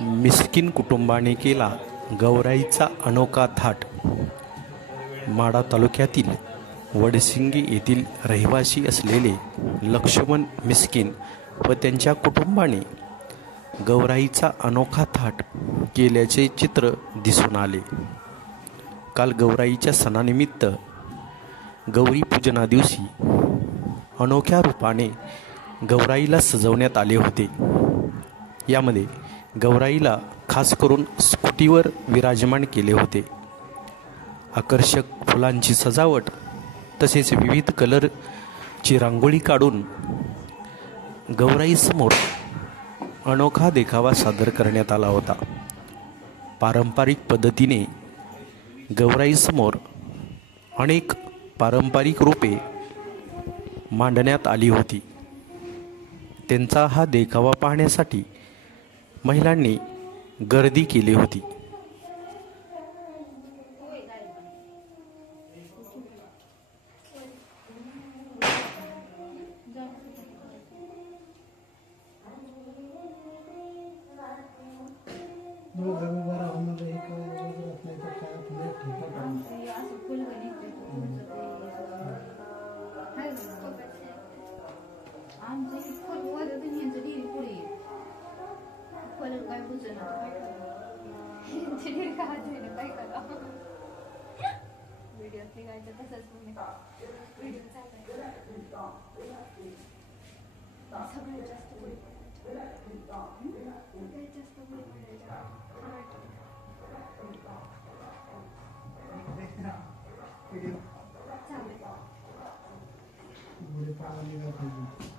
मिस्किन कुटुंबाने केला गौराईचा अनोखा थाट. माढा तालुक्यातील वडसिंगी येथील रहिवासी असलेले लक्ष्मण मिस्किन व त्यांच्या कुटुंबाने गौराईचा अनोखा थाट केल्याचे चित्र दिसून आले. काल गौराईच्या सणानिमित्त गौरी पूजना दिवशी अनोख्या रूपाने गौराईला सजवण्यात आले होते. यामध्ये गौराईला खास करून स्कूटीवर विराजमान केले होते. आकर्षक फुलांची सजावट तसेच विविध कलरची रांगोळी काढून गौराईसमोर अनोखा देखावा सादर करण्यात आला होता. पारंपरिक पद्धतीने गौराईसमोर अनेक पारंपरिक रूपे मांडण्यात आली होती. त्यांचा हा देखावा पाहण्यासाठी महिलांनी गर्दी केली होती. सगळ्यात